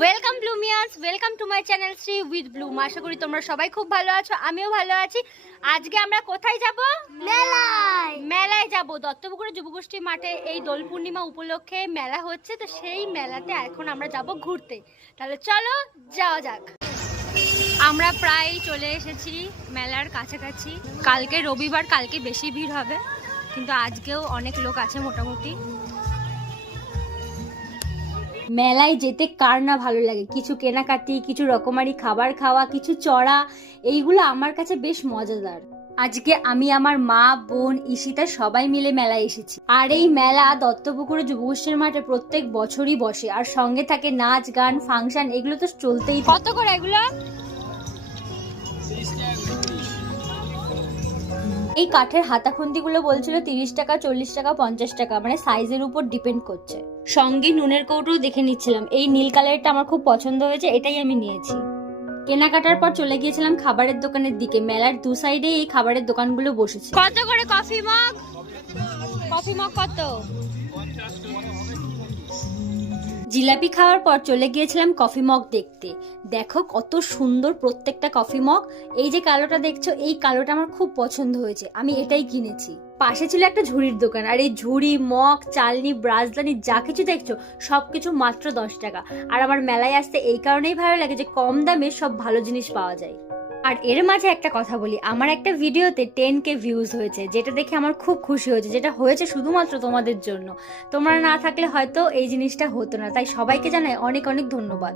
Welcome Bloomians, welcome to my channel Shree with Bloom. আশা করি তোমরা সবাই খুব ভালো আছো, আমিও ভালো আছি। আজকে আমরা কোথায় যাব? মেলায় যাব। দত্তপুকুরে যুবগোষ্ঠী মাঠে এই দোল পূর্ণিমা উপলক্ষে মেলা হচ্ছে, তো সেই মেলাতে এখন আমরা যাব ঘুরতে। তাহলে চলো যাওয়া যাক। আমরা প্রায় চলে এসেছি মেলার কাছাকাছি। কালকে রবিবার, কালকে বেশি ভিড় হবে, কিন্তু আজকেও অনেক লোক আছে মোটামুটি। মেলায় যেতে কার না ভালো লাগে, কিছু কেনাকাটি, কিছু রকমারি খাবার খাওয়া, কিছু চড়া, এইগুলো আমার কাছে বেশ মজাদার। আজকে আমি, আমার মা, বোন, ঈশিতা সবাই মিলে মেলায় এসেছি। আর এই মেলা দত্তপুকুরে যুবগোষ্ঠীর মাঠে প্রত্যেক বছরই বসে, আর সঙ্গে থাকে নাচ, গান, ফাংশন, এগুলো তো চলতেই। কত করে এগুলো? এই কাঠের হাতাখুন্তিগুলো বলছিল 30 টাকা, 40 টাকা, 50 টাকা, মানে সাইজের উপর ডিপেন্ড করছে। সঙ্গে নুনের কৌটো দেখে নিচ্ছিলাম। এই নীল কালারটা আমার খুব পছন্দ হয়েছে, এটাই আমি নিয়েছি। কেনাকাটার পর চলে গিয়েছিলাম খাবারের দোকানের দিকে। মেলার দু সাইডে এই খাবারের দোকানগুলো বসেছে। কত করে কফি মগ? কফি মগ কত? জিলাপি খাওয়ার পর চলে গিয়েছিলাম কফি মগ দেখতে। দেখো কত সুন্দর প্রত্যেকটা কফি মগ। এই যে কালোটা দেখছো, এই কালোটা আমার খুব পছন্দ হয়েছে, আমি এটাই কিনেছি। পাশে ছিল একটা ঝুড়ির দোকান, আর এই ঝুড়ি, মগ, চালনি, ব্রাশদানি যা কিছু দেখছো সবকিছু মাত্র 10 টাকা। আর আমার মেলায় আসতে এই কারণেই ভালো লাগে যে কম দামে সব ভালো জিনিস পাওয়া যায়। আর এর মাঝে একটা কথা বলি, আমার একটা ভিডিওতে 10K ভিউজ হয়েছে, যেটা দেখে আমার খুব খুশি হয়েছে। যেটা হয়েছে শুধুমাত্র তোমাদের জন্য। তোমরা না থাকলে হয়তো এই জিনিসটা হতো না, তাই সবাইকে জানাই অনেক অনেক ধন্যবাদ।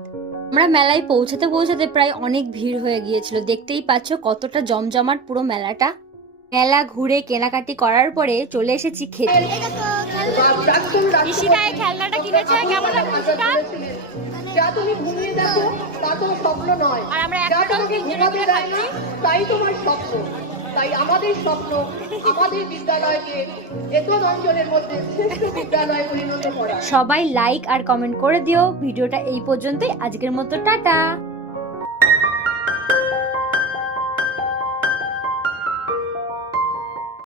আমরা মেলায় পৌঁছাতে পৌঁছাতে প্রায় অনেক ভিড় হয়ে গিয়েছিল। দেখতেই পাচ্ছ কতটা জমজমাট পুরো মেলাটা। মেলা ঘুরে কেনাকাটি করার পরে চলে এসেছি খেতে। খেলনাটা কিনেছে, কেমন লাগছে? যা তুমি ঘুমিয়ে দেখো তা তো স্বপ্ন নয়, যা তোমাকে ঘুমাতে দেয় না তাই তোমার স্বপ্ন। তাই আমাদের স্বপ্ন আমাদের বিদ্যালয়কে এতদ অঞ্চলের মধ্যে শ্রেষ্ঠ বিদ্যালয়ে পরিণত করা। সবাই লাইক আর কমেন্ট করে দিও। ভিডিওটা এই পর্যন্তই, আজকের মতো টাটা।